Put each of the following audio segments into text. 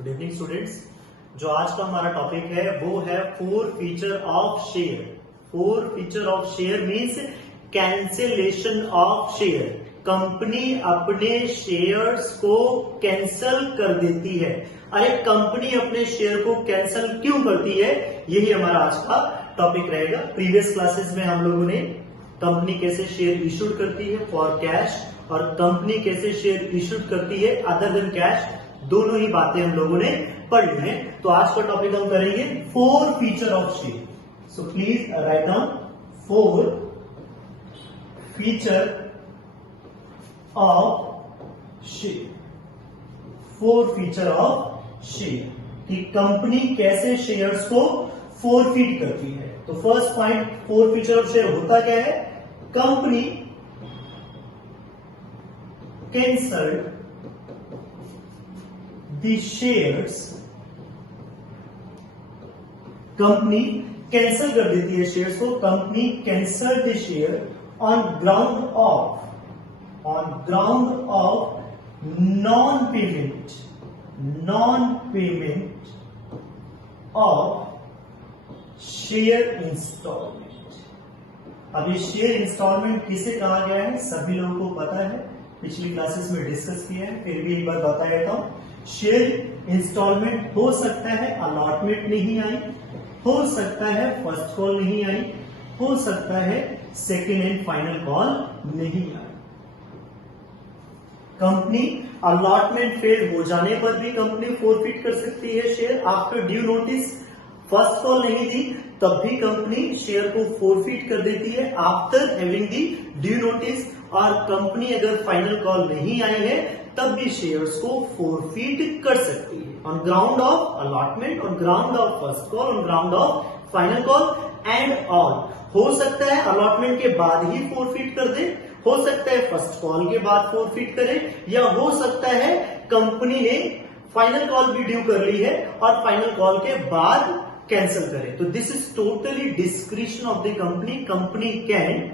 Good evening students. जो आज का हमारा टॉपिक है वो है four feature of share. Forfeiture of share means cancellation of share. Company अपने शेयर्स को कैंसल कर देती है। अरे कंपनी अपने शेयर को कैंसल क्यों करती है, यही हमारा आज का टॉपिक रहेगा। प्रीवियस क्लासेस में हम लोगों ने कंपनी कैसे शेयर इशूड करती है फॉर कैश और कंपनी कैसे शेयर इशूड करती है अदर देन कैश, दोनों ही बातें हम लोगों ने पढ़ ली हैं। तो आज का टॉपिक हम करेंगे forfeiture of share. So please write down forfeiture of share. Forfeiture of share कि कंपनी कैसे शेयर्स को फोरफीट करती है। तो first point, forfeiture of share होता क्या है? Company cancelled the shares, company cancel कर देती है शेयर्स को। Company cancel the share on ground of non payment of share installment. अब ये शेयर इंस्टॉलमेंट किसे कहा गया है सभी लोगों को पता है, पिछली क्लासेस में डिस्कस किया है, फिर भी एक बार बता देता हूं। शेयर इंस्टॉलमेंट हो सकता है अलॉटमेंट नहीं आई, हो सकता है फर्स्ट कॉल नहीं आई, हो सकता है सेकेंड एंड फाइनल कॉल नहीं आई। कंपनी अलॉटमेंट फेल हो जाने पर भी कंपनी फोरफीट कर सकती है share after due notice. First call नहीं दी तब भी कंपनी शेयर को फोरफीट कर देती है after having the due notice. और कंपनी अगर फाइनल कॉल नहीं आई है तब भी शेयर्स को फोरफीट कर सकती है on ground of allotment, on ground of first call, on ground of final call and all. हो सकता है अलॉटमेंट के बाद ही फोरफीट कर दे, हो सकता है फर्स्ट कॉल के बाद फोरफीट करे, या हो सकता है कंपनी ने फाइनल कॉल भी ड्यू कर ली है और फाइनल कॉल के बाद कैंसिल करे। तो this is totally description of the company. Company can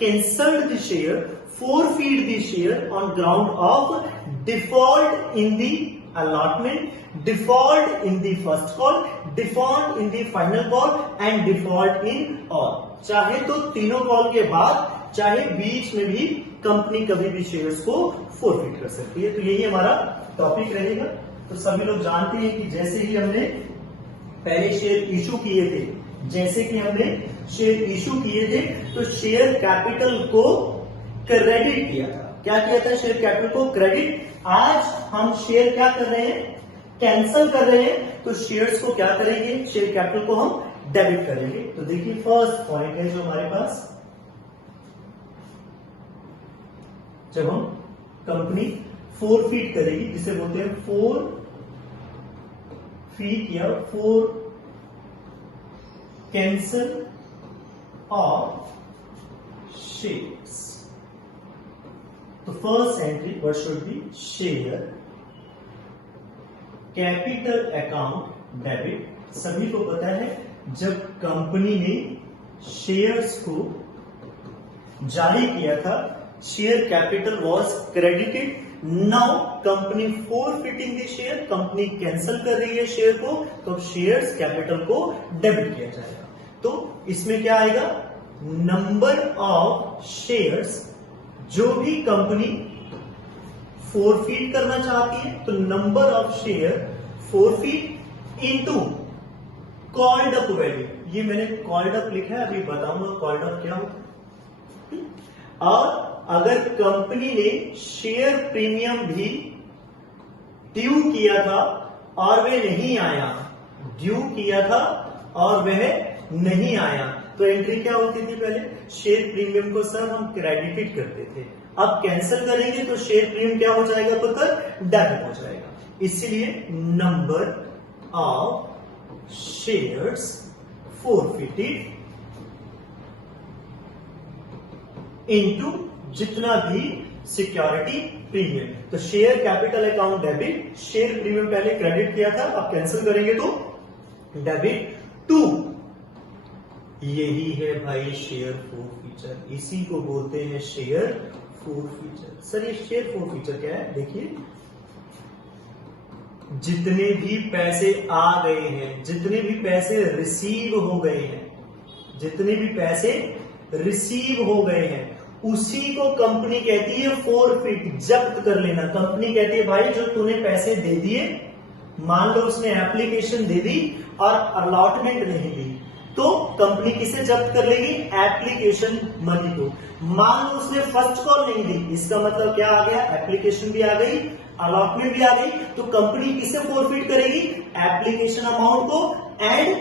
cancel the share, forfeit the share on ground of default in the allotment, default in the first call, default in the final call and default in all। चाहे तो तीनों call के बाद, चाहे बीच में भी company कभी भी शेयर्स को फोरफीट कर सकती है। तो यही हमारा टॉपिक रहेगा। तो सभी लोग जानते हैं कि जैसे ही हमने पहले शेयर इशू किए थे, तो शेयर कैपिटल को क्रेडिट किया था। क्या किया था? शेयर कैपिटल को क्रेडिट। आज हम शेयर क्या कर रहे हैं? कैंसल कर रहे हैं। तो शेयर्स को क्या करेंगे? शेयर कैपिटल को हम डेबिट करेंगे। तो देखिए फर्स्ट पॉइंट है जो हमारे पास, जब हम कंपनी फोरफीट करेगी, जिसे बोलते हैं फोरफीट या फोर कैंसल ऑफ शेयर्स। तो first entry what should be? Share capital account debit. सभी को पता है जब कंपनी ने शेयर्स को जारी किया था, share capital was credited. Now company forfeiting the share, company cancel कर रही है शेयर को, तो शेयर्स कैपिटल को डेबिट किया जाएगा। तो इसमें क्या आएगा? नंबर ऑफ शेयर्स जो भी कंपनी फोरफीट करना चाहती है, तो number of share forfeit into called up value. ये मैंने कॉल्ड अप लिखा है, अभी बताऊंगा कॉल्ड अप क्या हो। और अगर कंपनी ने शेयर प्रीमियम भी ड्यू किया था और वह नहीं आया, ड्यू किया था और वह नहीं आया, तो एंट्री क्या होती थी? पहले शेयर प्रीमियम को सर हम क्रेडिटेड करते थे, अब कैंसिल करेंगे तो शेयर प्रीमियम क्या हो जाएगा पुत्र? डेबिट हो जाएगा। इसीलिए number of shares forfeited into जितना भी सिक्योरिटी प्रीमियम। तो share capital account debit, share premium पहले क्रेडिट किया था, अब कैंसिल करेंगे तो डेबिट टू। यही है भाई शेयर फोरफीचर, इसी को बोलते हैं शेयर फोरफीचर। सर ये शेयर फोरफीचर क्या है? देखिए जितने भी पैसे आ गए हैं, जितने भी पैसे रिसीव हो गए हैं, जितने भी पैसे रिसीव हो गए हैं, उसी को कंपनी कहती है फोरफिट, जब्त कर लेना। कंपनी कहती है भाई जो तूने पैसे दे दिए, मान लो उसने एप्लीकेशन दे दी और अलॉटमेंट नहीं दी, तो कंपनी किसे जब्त कर लेगी? एप्लीकेशन मनी को। मान लो उसने फर्स्ट कॉल नहीं दी, इसका मतलब क्या आ गया? एप्लीकेशन भी आ गई, अलॉटमेंट भी आ गई, तो कंपनी किसे फोरफिट करेगी? एप्लीकेशन अमाउंट को एंड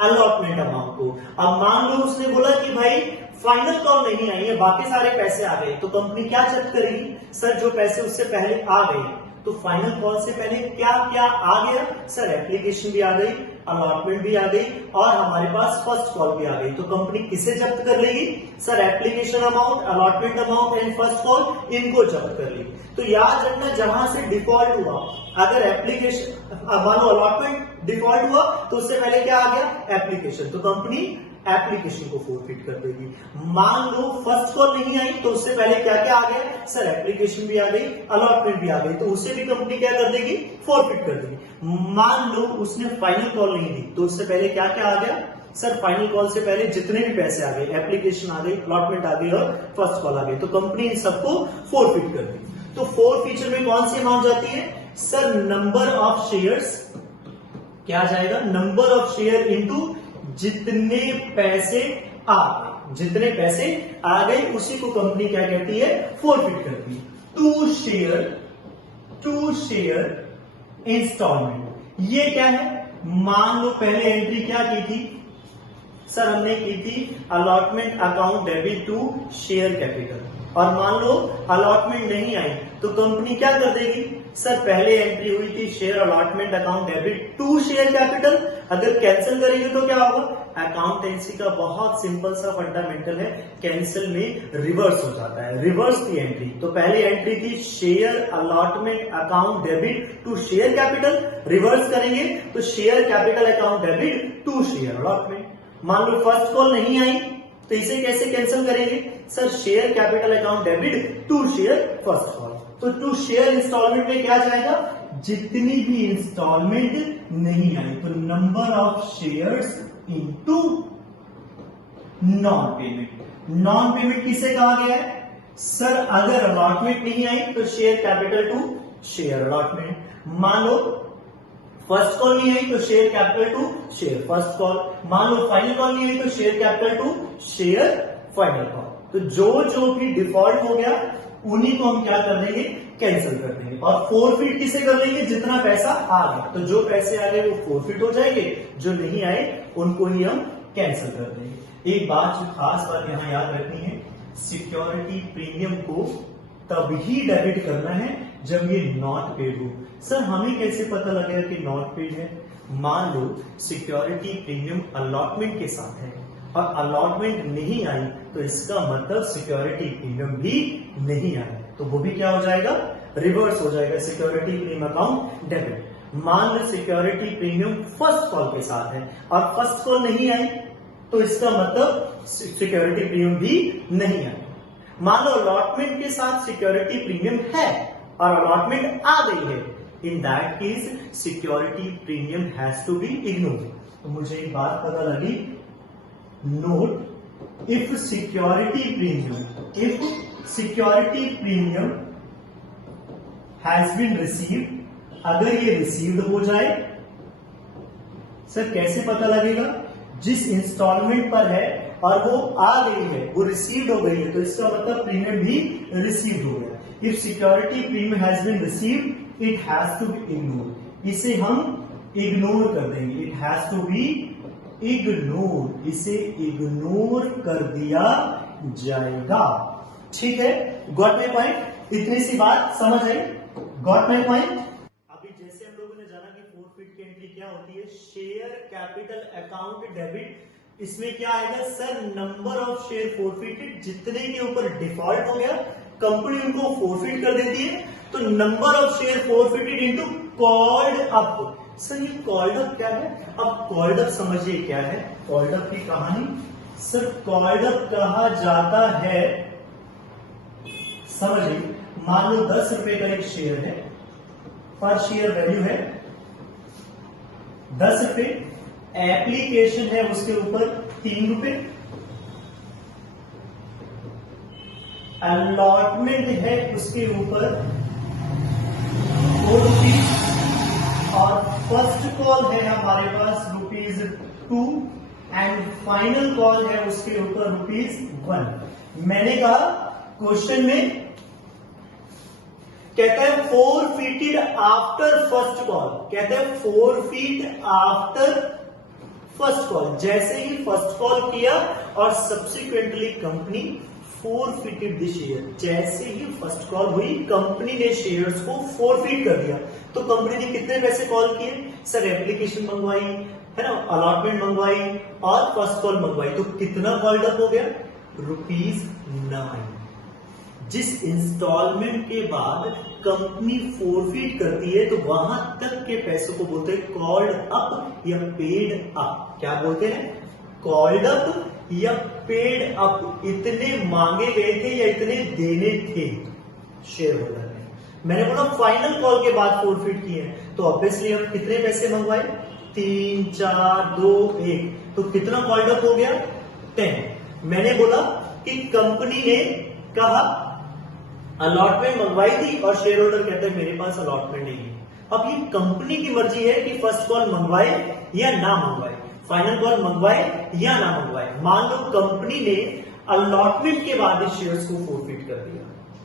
अलॉटमेंट अमाउंट को। अब मान लो उसने बोला कि भाई फाइनल कॉल नहीं आई है, बाकी सारे पैसे आ गए, तो कंपनी क्या जब्त करेगी? सर जो पैसे उससे पहले आ गए, तो फाइनल कॉल से पहले क्या क्या आ गया? सर एप्लीकेशन भी आ गई, अलॉटमेंट भी आ गई और हमारे पास फर्स्ट कॉल भी आ गई, तो कंपनी किसे जब्त कर लेगी? Sir application amount, allotment amount and first call, इनको जब्त कर लेगी। तो याद रखना जहां से डिफॉल्ट हुआ, अगर एप्लीकेशन मानो अलॉटमेंट डिफॉल्ट हुआ तो उससे पहले क्या आ गया? एप्लीकेशन, तो कंपनी एप्लीकेशन को फोरफिट कर देगी। मान लो फर्स्ट कॉल नहीं आई तो उससे पहले क्या क्या आ गया? सर एप्लीकेशन भी आ गई, अलॉटमेंट भी आ गई, तो उसे भी कंपनी क्या कर देगी? फोरफिट कर देगी। मान लो उसने फाइनल कॉल नहीं दी तो उससे पहले क्या क्या आ गया? सर फाइनल कॉल से पहले जितने भी पैसे आ गए, एप्लीकेशन आ गई, अलॉटमेंट आ गई और फर्स्ट कॉल आ गई, तो कंपनी इन सबको फोरफिट कर देगी। तो फोर फीचर में कौन सी अमाउंट जाती है? सर नंबर ऑफ शेयर्स, क्या जाएगा? नंबर ऑफ शेयर इंटू जितने पैसे आ गए, जितने पैसे आ गए उसी को कंपनी क्या कहती है? फोरफिट करती है। टू शेयर इंस्टॉलमेंट, ये क्या है? मान लो पहले एंट्री क्या की थी? सर हमने की थी allotment account debit to share capital, और मान लो अलॉटमेंट नहीं आई तो कंपनी क्या कर देगी? सर पहले एंट्री हुई थी share allotment account debit to share capital, अगर कैंसिल करेंगे तो क्या होगा? अकाउंटेंसी का बहुत सिंपल सा फंडामेंटल है, कैंसिल में रिवर्स हो जाता है, रिवर्स की एंट्री। तो पहले एंट्री थी share allotment account debit to share capital, reverse करेंगे तो share capital account debit to share allotment. मान लो फर्स्ट कॉल नहीं आई तो इसे कैसे कैंसिल करेंगे? Sir share capital account debit to share first call, तो टू शेयर इंस्टॉलमेंट में क्या जाएगा? जितनी भी इंस्टॉलमेंट नहीं आई, तो number of shares into non payment. Non payment किसे कहा गया है? सर अगर अलॉटमेंट नहीं आई तो share capital to share allotment. मान लो फर्स्ट कॉल नहीं आई तो share capital to share first call, मान लो फाइनल कॉल नहीं आई तो share capital to share final call. तो जो भी डिफॉल्ट हो गया उन्हीं को हम क्या कर देंगे? कैंसिल कर देंगे। और फोरफिट किसे कर लेंगे? जितना पैसा आ गया, तो जो पैसे आ गए वो फोरफिट हो जाएंगे, जो नहीं आए उनको ही हम कैंसिल कर देंगे। एक बात जो खास बात यहां याद रखनी है, सिक्योरिटी प्रीमियम को तभी डेबिट करना है जब ये नॉट पेड हो। सर हमें कैसे पता लगेगा कि नॉट पेड है? मान लो सिक्योरिटी प्रीमियम अलॉटमेंट के साथ है और अलॉटमेंट नहीं आई तो इसका मतलब सिक्योरिटी प्रीमियम भी नहीं आया, तो वो भी क्या हो जाएगा? रिवर्स हो जाएगा, सिक्योरिटी प्रीमियम अकाउंट डेबिट। मान लो सिक्योरिटी प्रीमियम फर्स्ट कॉल के साथ है और फर्स्ट कॉल नहीं आई तो इसका मतलब सिक्योरिटी प्रीमियम भी नहीं आया। मान लो अलॉटमेंट के साथ सिक्योरिटी प्रीमियम है और अलॉटमेंट आ गई है, in that case security premium has to be ignored. तो मुझे एक बात पता लगी, note if security premium has been received, अगर ये रिसीव्ड हो जाए, सर कैसे पता लगेगा? जिस इंस्टॉलमेंट पर है और वो आ गई है, वो रिसीव्ड हो गई है, तो इसका मतलब प्रीमियम भी रिसीव्ड हो गया। If security premium has been received it has to be ignored, इसे हम इग्नोर कर देंगे। It has to be ignore, इसे इग्नोर कर दिया जाएगा। ठीक है, गॉट माई पॉइंट? इतनी सी बात समझ आई? Got my point? अभी जैसे हम लोगों ने जाना कि फोरफिट की एंट्री क्या होती है? Share capital account debit. इसमें क्या आएगा? Sir number of share forfeited, जितने के ऊपर डिफॉल्ट हो गया कंपनी उनको फोरफिट कर देती है, तो number of share forfeited into called up. Sir ये कॉल्ड अप क्या है? अब कॉल्ड अप समझिए क्या है कॉल्ड अप की कहानी। सर कॉल्ड अप कहा जाता है, समझिए, मान लो 10 रुपए का एक शेयर है, पर शेयर वैल्यू है 10 रुपए, एप्लीकेशन है उसके ऊपर 3 रुपए, अलॉटमेंट है उसके ऊपर 4 रुपीज, और फर्स्ट कॉल है हमारे पास ₹2 एंड फाइनल कॉल है उसके ऊपर ₹1। मैंने कहा क्वेश्चन में कहता है forfeited आफ्टर फर्स्ट कॉल, कहता है forfeit आफ्टर फर्स्ट कॉल। जैसे ही फर्स्ट कॉल किया और subsequently company forfeited the share, जैसे ही फर्स्ट कॉल हुई कंपनी ने शेयर्स को forfeit कर दिया। तो कंपनी ने कितने पैसे कॉल किए सर? एप्लीकेशन मंगवाई है ना, अलॉटमेंट मंगवाई और फर्स्ट कॉल मंगवाई, तो कितना कॉल्ड अप हो गया? ₹9। जिस इंस्टॉलमेंट के बाद कंपनी फोरफीट करती है तो वहां तक के पैसों को बोलते हैं कॉल्ड अप या पेड अप। क्या बोलते हैं? कॉल्ड अप या पेड अप। इतने मांगे गए थे या इतने देने थे शेयर होल्डर ने। मैंने बोला फाइनल कॉल के बाद फोरफीट किए, तो ऑब्वियसली हम कितने पैसे मंगवाए? 3, 4, 2, 1, तो कितना कॉल्ड अप हो गया? 10। मैंने बोला कि कंपनी ने कहा अलॉटमेंट मंगवाई थी और शेयर होल्डर कहते हैं मेरे पास अलॉटमेंट नहीं है। अब ये कंपनी की मर्जी है कि फर्स्ट कॉल मंगवाए या ना मंगवाए, फाइनल कॉल मंगवाए या ना मंगवाए। मान लो कंपनी ने अलॉटमेंट के बाद ही शेयर्स को फोरफीट कर दिया,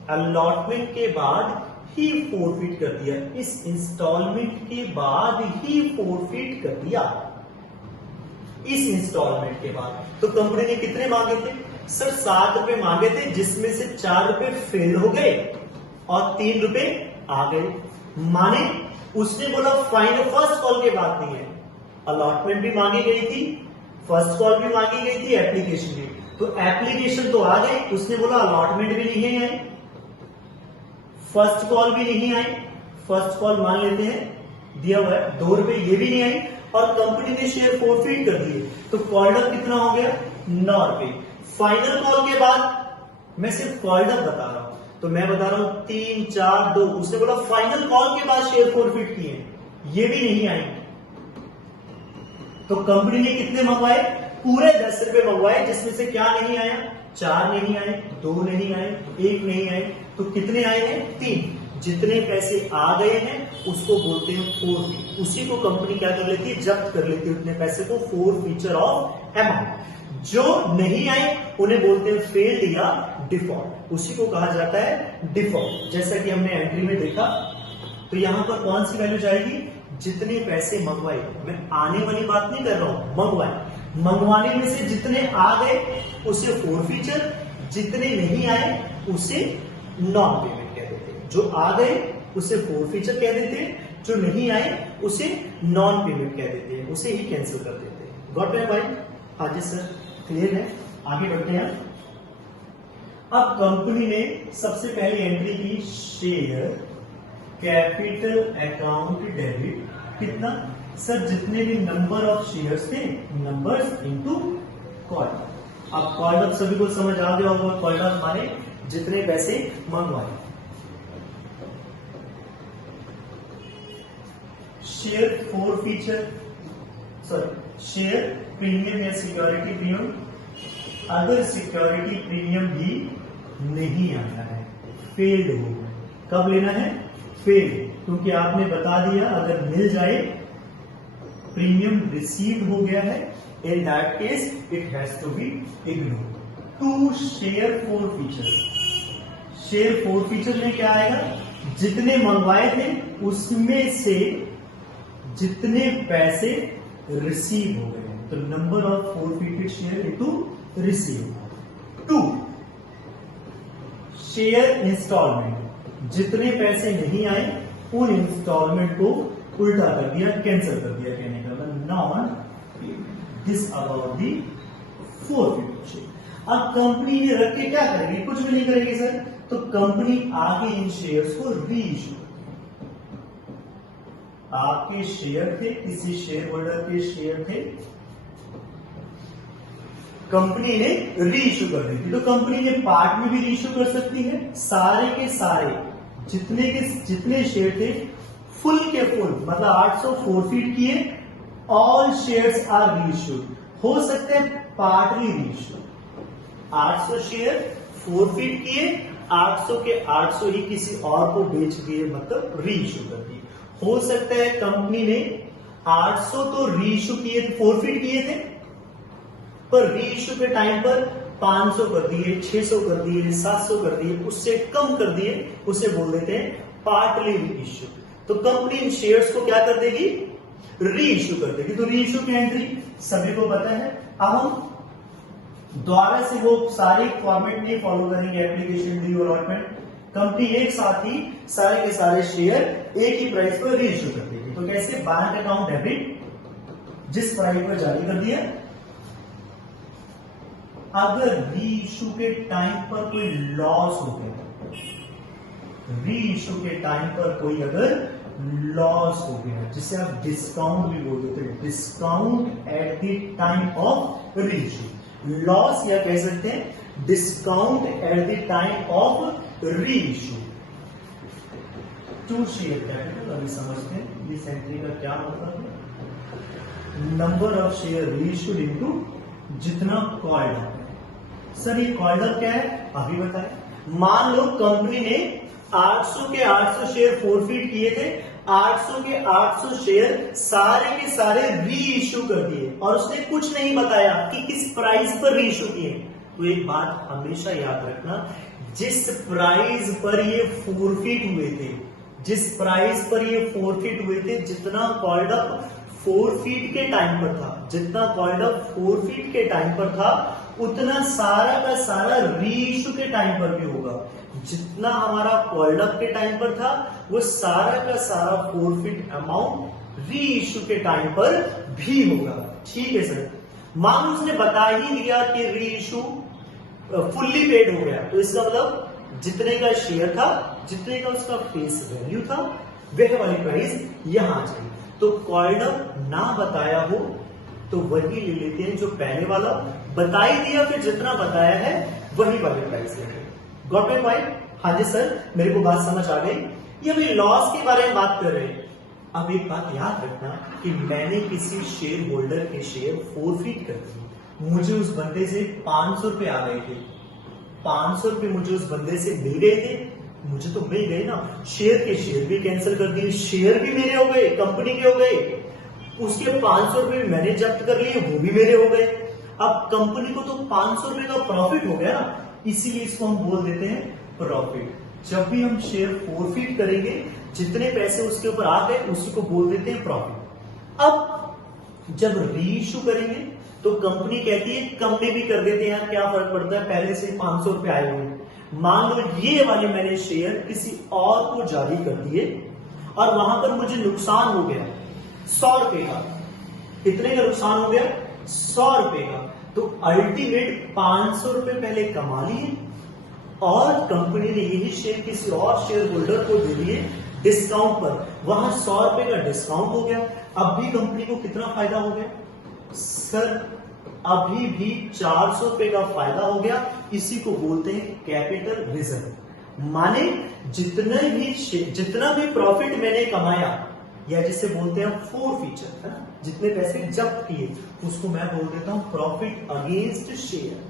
अलॉटमेंट के बाद ही फोरफीट कर दिया, इस इंस्टॉलमेंट के बाद ही फोरफीट कर दिया, इस इंस्टॉलमेंट के बाद। तो कंपनी ने कितने मांगे थे सर? 7 रुपए मांगे थे, जिसमें से 4 रुपए फेल हो गए और 3 रुपए आ गए। माने उसने बोला फाइनल फर्स्ट कॉल के बाद नहीं है, अलॉटमेंट भी मांगी गई थी, फर्स्ट कॉल भी मांगी गई थी, एप्लीकेशन भी। तो एप्लीकेशन तो आ गई, उसने बोला अलॉटमेंट भी नहीं आई, फर्स्ट कॉल भी नहीं आई। फर्स्ट कॉल मान लेते हैं दिया हुआ है 2 रुपए, ये भी नहीं आई और कंपनी ने शेयर फोरफीट कर दिए। तो कॉल्ड अप कितना हो गया? 9 रुपए। फाइनल कॉल के बाद मैं सिर्फ कॉल्ड अप बता रहा हूं, तो मैं बता रहा हूं 3, 4, 2। उसने बोला फाइनल कॉल के बाद शेयर फोरफीट किए, ये भी नहीं आई। तो कंपनी ने कितने मंगवाए? पूरे 10 रुपए मंगवाए, जिसमें से क्या नहीं आया? 4 नहीं आए, 2 नहीं आए, 1 नहीं आए, तो कितने आए हैं? 3। जितने पैसे आ गए हैं उसको बोलते हैं फोरफीट। उसी को कंपनी क्या कर लेती है? जब्त कर लेती है उतने पैसे को, फोरफीचर ऑफ अमाउंट। जो नहीं आए उन्हें बोलते हैं फेल्ड या डिफॉल्ट, उसी को कहा जाता है डिफॉल्ट। जैसा कि हमने एंट्री में देखा, तो यहां पर कौन सी वैल्यू जाएगी? जितने पैसे मंगवाए। मैं आने वाली बात नहीं कर रहा हूं, मंगवाए। मंगवाने में से जितने आ गए उसे फोरफीचर, जितने नहीं आए उसे नॉन पेमेंट कह देते हैं। जो आ गए उसे फोरफीचर कह देते हैं, जो नहीं आए उसे नॉन पेमेंट कह देते हैं, उसे ही कैंसिल कर देते हैं। Got my point? हाँ जी सर, क्लियर है। आगे बढ़ते हैं। अब कंपनी ने सबसे पहली एंट्री की शेयर कैपिटल अकाउंट डेबिट। कितना सर? जितने भी नंबर ऑफ शेयर्स थे, नंबर्स इनटू कॉल्ड। अब कॉल्ड अप सभी को समझ आ गया होगा। कॉल्ड अप माने जितने पैसे मंगवाए। Share forfeiture, sorry share premium या सिक्योरिटी प्रीमियम। अगर सिक्योरिटी प्रीमियम भी नहीं आता है, फेल्ड हो गया, कब लेना है? फेल्ड, क्योंकि आपने बता दिया अगर मिल जाए प्रीमियम रिसीव हो गया है, in that case it has to be ignored. To share forfeiture. Share forfeiture में क्या आएगा? जितने मंगवाए थे उसमें से जितने पैसे रिसीव हो गए, तो number of forfeited share into receive. 2 share instalment. जितने पैसे नहीं आए उन इंस्टॉलमेंट को उल्टा कर दिया, कैंसिल कर दिया। कहने का मतलब non this about the forfeited share. अब कंपनी ने रख के क्या करेगी? कुछ भी नहीं करेगी सर। तो कंपनी आगे इन शेयर्स को री इश्यू, आपके शेयर थे, किसी शेयर होल्डर के शेयर थे, कंपनी ने री इश्यू कर दी थी। तो कंपनी ने पार्ट में भी री इश्यू कर सकती है। सारे के सारे जितने शेयर थे फुल के फुल मतलब 800 फोरफिट किए, ऑल शेयर्स आर रीइश्यूड। हो सकते हैं पार्टली रीइश्यूड। 800 शेयर फोरफिट किए, 800 के 800 ही किसी और को बेच दिए, मतलब रीइश्यू कर दिए। हो सकता है कंपनी ने 800 तो रीइश्यू किए, फोरफिट किए थे, पर रीइश्यू के टाइम पर 500 कर दिए, 600 कर दिए, 700 कर दिए, उससे कम कर दिए, उसे बोल देते हैं पार्टली रीइश्यू। तो कंपनी इन शेयर्स को क्या कर देगी, रीइश्यू कर देगी। तो रीइश्यू की एंट्री सभी को पता है। अब हम द्वारा से वो सारे फॉर्मेट नहीं फॉलो करेंगे, एप्लीकेशन ड्यू अलॉटमेंट। कंपनी एक साथ ही सारे के सारे शेयर एक ही प्राइस पर रीइश्यू कर देगी। तो कैसे, बैंक अकाउंट डेबिट जिस प्राइस पर जारी कर दिया, अगर रीइश्यू के टाइम पर कोई लॉस हो गया, रीइश्यू के टाइम पर कोई अगर लॉस हो गया, जिसे आप डिस्काउंट भी बोल देते हैं, discount at the time of reissue, loss या कह सकते हैं discount at the time of reissue to share capital. अभी समझते हैं इस एंट्री का क्या मतलब है। Number of share reissued into जितना कॉल्ड अप। सर ये कॉल्ड अप क्या है, अभी बताएं। मान लो कंपनी ने 800 के 800 शेयर फोरफिट किए थे, 800 के 800 शेयर सारे के सारे रीइश्यू कर दिए, और उसने कुछ नहीं बताया कि किस प्राइस पर रीइश्यू किए। तो एक बात हमेशा याद रखना, जिस प्राइस पर ये फोरफिट हुए थे, जिस प्राइस पर ये फोरफिट हुए थे, जितना कॉल्ड अप फोरफिट के टाइम पर था, जितना कॉल्ड अप फोरफिट के टाइम पर था, उतना सारा का सारा रीइश्यू के टाइम पर भी होगा। जितना हमारा कॉल्ड अप के टाइम पर था, वो सारा का सारा फोरफिट अमाउंट रीइश्यू के टाइम पर भी होगा। ठीक है सर। मान लो उसने बता ही दिया कि रीइश्यू फुल्ली पेड हो गया, तो इसका मतलब जितने का शेयर था, जितने का उसका फेस वैल्यू था, वह वाली प्राइस यहां आ जाएगी। तो कॉल्ड अप ना बताया हो तो वही ले लेते हैं जो पहले वाला, बता ही दिया फिर जितना बताया है वही वाली प्राइस लेते हैं। Got my point? हाँ जी सर, मेरे को बात समझ आ गई। ये अभी लॉस के बारे में बात कर रहे हैं। अब एक बात याद रखना कि मैंने किसी शेयर होल्डर के शेयर फोरफिट कर दिए, मुझे उस बंदे से 500 रुपए आ गए थे, 500 रुपए मुझे उस बंदे से मिल गए थे, मुझे तो मिल गए ना। शेयर के शेयर भी कैंसिल कर दिए, शेयर भी मेरे हो गए, कंपनी के हो गए, उसके 500 रुपए मैंने जब्त कर लिए, वो भी मेरे हो गए। अब कंपनी को तो 500 रुपए का प्रॉफिट हो गया ना, इसीलिए इसको हम बोल देते हैं प्रॉफिट। जब भी हम शेयर फोरफिट करेंगे, जितने पैसे उसके ऊपर आ गए उसी को बोल देते हैं प्रॉफिट। अब जब रीइश्यू करेंगे तो कंपनी कहती है कम में भी कर देते हैं, यार क्या फर्क पड़ता है, पहले से 500 रुपए आए हुए। मान लो ये वाले मैंने शेयर किसी और को जारी कर दिए और वहां पर मुझे नुकसान हो गया 100 रुपए का। कितने का नुकसान हो गया? 100 रुपए का। तो अल्टीमेट 500 रुपए पहले कमा लिए और कंपनी ने यही शेयर किसी और शेयर होल्डर को दे दिए डिस्काउंट पर, वहां 100 रुपए का डिस्काउंट हो गया। अब भी कंपनी को कितना फायदा हो गया सर? अभी भी 400 रुपए का फायदा हो गया। इसी को बोलते हैं कैपिटल रिजर्व। माने जितना भी प्रॉफिट मैंने कमाया, या जिसे बोलते हैं फोरफिचर, है ना, जितने पैसे जब्त किए, उसको मैं बोल देता हूं प्रॉफिट अगेंस्ट शेयर।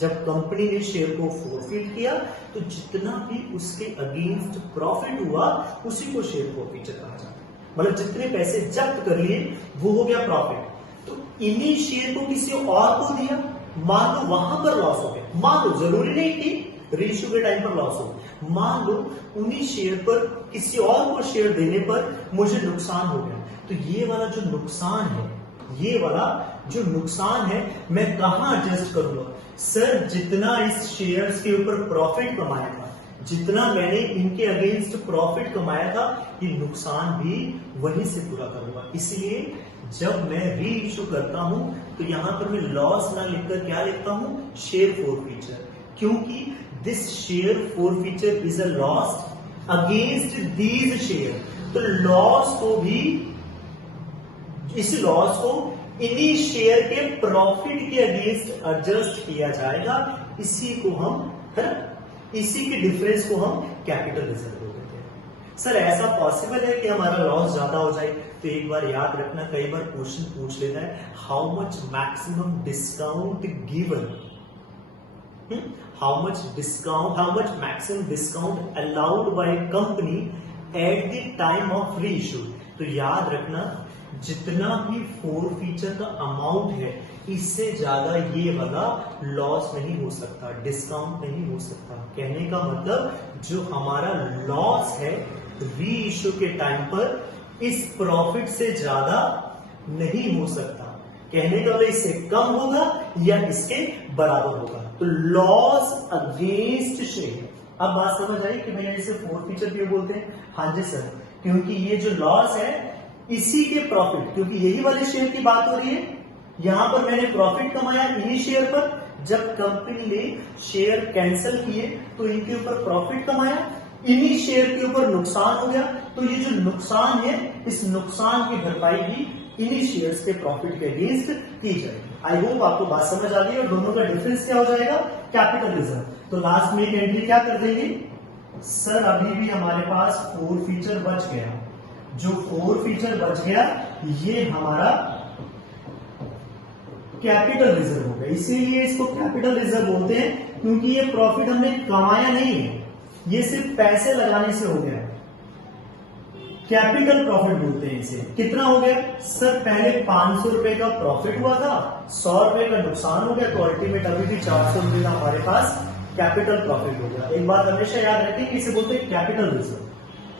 जब कंपनी ने शेयर को फोरफिट किया तो जितना भी उसके अगेंस्ट प्रॉफिट हुआ उसी को शेयर फोरफिचर कहा जाता है। मतलब जितने पैसे जब्त कर लिए वो हो गया प्रॉफिट। तो इन्हीं शेयर को किसी और को दिया, मान लो वहां पर लॉस हो गया, मान लो, जरूरी नहीं कि रीइश्यू के टाइम पर लॉस हो, मान लो उन्हीं शेयर पर किसी और को शेयर देने पर मुझे नुकसान हो गया। तो ये वाला जो नुकसान है, ये वाला जो नुकसान है, मैं कहां एडजस्ट करूंगा सर? जितना इस शेयर्स के ऊपर प्रॉफिट कमाया था, जितना मैंने इनके अगेंस्ट प्रॉफिट कमाया था, ये नुकसान भी वहीं से पूरा करूंगा। इसलिए जब मैं री इश्यू करता हूं तो यहां पर मैं लॉस ना लिखकर क्या लिखता हूं? शेयर फोरफिचर, क्योंकि this share forfeiture is a loss against these share. तो लॉस को भी, इस लॉस को इन्हीं शेयर के प्रॉफिट के अगेंस्ट एडजस्ट किया जाएगा। इसी को हम, है, इसी के डिफरेंस को हम कैपिटल रिजर्व देते हैं। सर ऐसा पॉसिबल है कि हमारा लॉस ज्यादा हो जाए? तो एक बार याद रखना, कई बार क्वेश्चन पूछ लेता है how much maximum discount given, how much maximum discount allowed by company at the time of री इशू। तो याद रखना, जितना भी फोर फीचर का अमाउंट है इससे ज्यादा ये वाला लॉस नहीं हो सकता, डिस्काउंट नहीं हो सकता। कहने का मतलब जो हमारा लॉस है री इशू के टाइम पर इस प्रॉफिट से ज्यादा नहीं हो सकता। कहने का मतलब इससे कम होगा या इसके बराबर होगा। तो लॉस अगेंस्ट शेयर। अब बात समझ आई कि भैया इसे फोर फीचर क्यों बोलते हैं? हाँ जी सर, क्योंकि ये जो लॉस है इसी के प्रॉफिट, क्योंकि यही वाले शेयर की बात हो रही है, यहां पर मैंने प्रॉफिट कमाया इन्हीं शेयर पर। जब कंपनी ने शेयर कैंसिल किए तो इनके ऊपर प्रॉफिट कमाया, इन्हीं शेयर के ऊपर नुकसान हो गया। तो ये जो नुकसान है इस नुकसान की भरपाई भी इन्हीं शेयर्स के प्रॉफिट के अगेंस्ट की जाएगी। आई होप आपको बात समझ आ गई। और दोनों का डिफरेंस क्या हो जाएगा? Capital reserve. तो लास्ट में एक एंट्री क्या कर देंगे सर? अभी भी हमारे पास फोर फीचर बच गया। जो फोर फीचर बच गया ये हमारा कैपिटल रिजर्व हो गया। इसीलिए इसको कैपिटल रिजर्व बोलते हैं, क्योंकि ये प्रॉफिट हमने कमाया नहीं है, ये सिर्फ पैसे लगाने से हो गया। कैपिटल प्रॉफिट बोलते हैं इसे। कितना हो गया सर? पहले 500 रुपए का प्रॉफिट हुआ था, 100 रुपए का नुकसान हो गया, तो अल्टीमेट अभी भी 400 रुपए का हमारे पास कैपिटल प्रॉफिट हो गया। एक बात हमेशा याद रखें कि इसे बोलते हैं कैपिटल रिजर्व,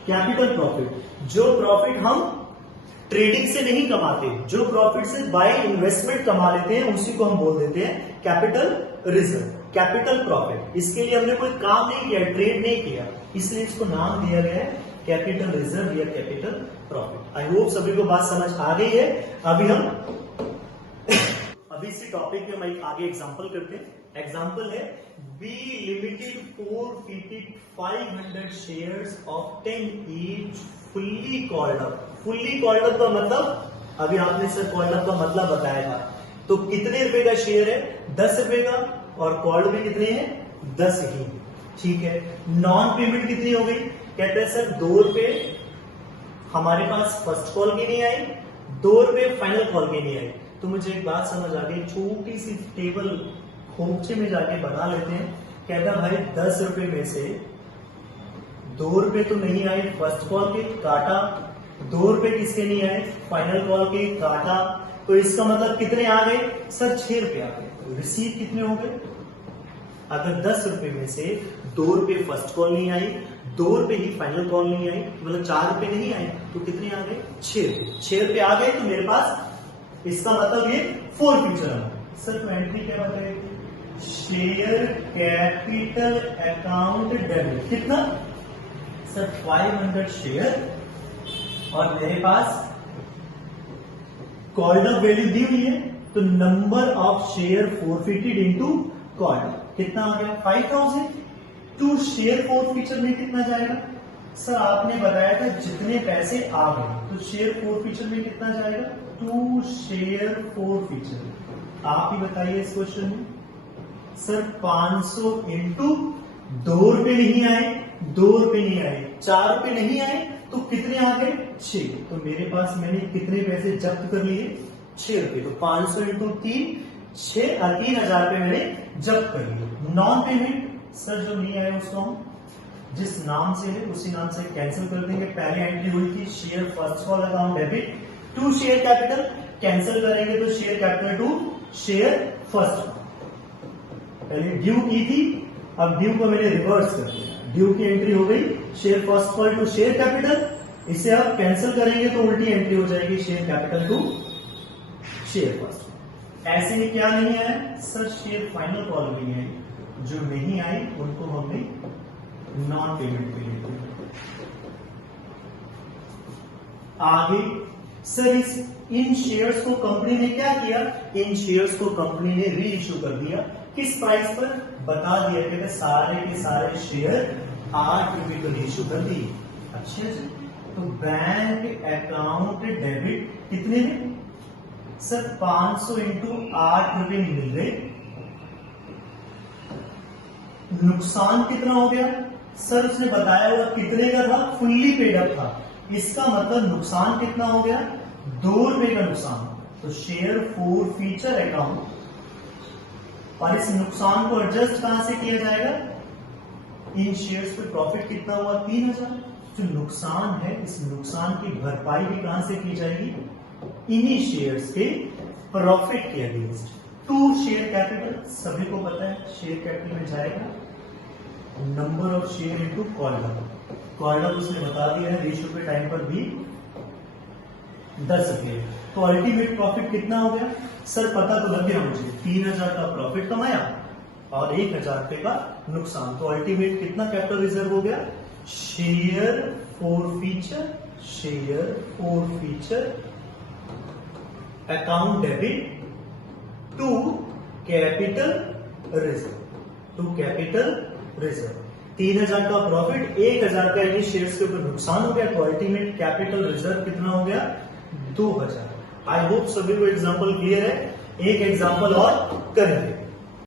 कैपिटल प्रॉफिट। जो प्रॉफिट हम ट्रेडिंग से नहीं कमाते, जो प्रॉफिट से बाय इन्वेस्टमेंट कमा लेते हैं, उसी को हम बोल देते हैं कैपिटल रिजर्व, कैपिटल प्रॉफिट। इसके लिए हमने कोई काम नहीं किया, ट्रेड नहीं किया, इसलिए इसको नाम दिया गया है कैपिटल रिजर्व या कैपिटल प्रॉफिट। आई होप सभी को बात समझ आ गई है। अभी इसी टॉपिक पे हम एक आगे एग्जांपल करते हैं। एग्जांपल है B limited 450 shares of 10 each fully called up. Fully called up का मतलब अभी आपने सर कॉल्ड अप का मतलब बताया था। तो कितने रुपए का शेयर है? 10 रुपए का, और कॉल्ड भी कितने हैं? 10 ही। ठीक है, नॉन पेमेंट कितनी हो गई? कहते हैं सर 2 रुपए हमारे पास फर्स्ट कॉल की नहीं आई, 2 रुपए फाइनल कॉल की नहीं आई। तो मुझे एक बात समझ आ गई, छोटी सी टेबल खोपचे में जाके बना लेते हैं। कहता भाई 10 रुपए में से 2 रुपए तो नहीं आए फर्स्ट कॉल के, काटा, 2 रुपए किसके नहीं आए? फाइनल कॉल के, काटा। तो इसका मतलब कितने आ गए सर? 6 रुपए आ गए। रिसीव कितने हो गए? अगर 10 रुपए में से 2 रुपए फर्स्ट कॉल नहीं आई, 2 रुपए ही फाइनल कॉल नहीं आई, मतलब 4 रुपए नहीं आए, तो कितने आ गए? 6 रुपए। 6 रुपए आ गए तो मेरे पास, इसका मतलब ये फोर फ्यूचर है। सर तो एंट्री क्या बताएगी? Share capital account debit. कितना सर? 500 शेयर, और मेरे पास कॉल्ड अप वैल्यू दी हुई है, तो number of share forfeited into called up कितना आ गया? 5000। टू शेयर फोर फीचर में कितना जाएगा? सर आपने बताया था जितने पैसे आ गए, तो शेयर फोर फीचर में कितना जाएगा? 2 शेयर फोर फीचर। आप ही बताइए इस क्वेश्चन में। सर 500 इंटू 2 रुपए नहीं आए, 2 रुपए नहीं आए, 4 रुपए नहीं आए, तो कितने आ गए? 6। तो मेरे पास मैंने कितने पैसे जब्त कर लिए? 6 रुपए। तो 500 इंटू 3, 3000 रुपए मैंने जब्त कर लिए। नॉन पेमेंट सर जो नहीं आया उसको हम जिस नाम से है उसी नाम से कैंसिल कर देंगे। पहले एंट्री हुई थी share first call account debit to share capital, cancel करेंगे तो share capital to share first. पहले ड्यू की थी, अब ड्यू को मैंने रिवर्स कर दिया। ड्यू की एंट्री हो गई share first call to share capital, इसे आप कैंसिल करेंगे तो उल्टी एंट्री हो जाएगी share capital to share first. ऐसे में क्या नहीं आया सर? शेयर फाइनल कॉल भी नहीं आई। जो नहीं आई उनको हमने नॉन पेमेंट पे लेते हैं। आगे सर इन शेयर्स को कंपनी ने क्या किया? इन शेयर्स को कंपनी ने री इश्यू कर दिया। किस प्राइस पर? बता दिया कि सारे के सारे शेयर 8 रुपए को री इश्यू कर दिए। अच्छा जी, तो बैंक अकाउंट डेबिट कितने में? सर 500 इंटू 8 रुपए मिल गए। नुकसान कितना हो गया? सर उसने बताया हुआ कितने का था, फुल्ली पेड अप था, इसका मतलब नुकसान कितना हो गया, 2 रुपए का नुकसान। तो शेयर फॉर फ्यूचर अकाउंट, और इस नुकसान को एडजस्ट कहां से किया जाएगा, इन शेयर्स पे प्रॉफिट कितना हुआ 3000, जो नुकसान है इस नुकसान की भरपाई भी कहां से की जाएगी, इन्हीं शेयर्स के प्रॉफिट के अगेंस्ट। टू शेयर कैपिटल, सभी को पता है शेयर कैपिटल में जाएगा number of share into called up उसने बता दिया है, रेशियो पे टाइम पर भी 10 रुपये। तो अल्टीमेट प्रॉफिट कितना हो गया, सर पता तो लग गया मुझे, 3000 का प्रॉफिट कमाया और 1000 रुपए का नुकसान, तो अल्टीमेट कितना कैपिटल रिजर्व हो गया, share for future account debit to capital reserve. 3000 का प्रॉफिट, 1000 का इन्हीं शेयर्स के ऊपर नुकसान हो गया, तो अल्टीमेट कैपिटल रिजर्व कितना हो गया 2000। आई होप सभी को एग्जांपल क्लियर है। एक एग्जांपल और करेंगे।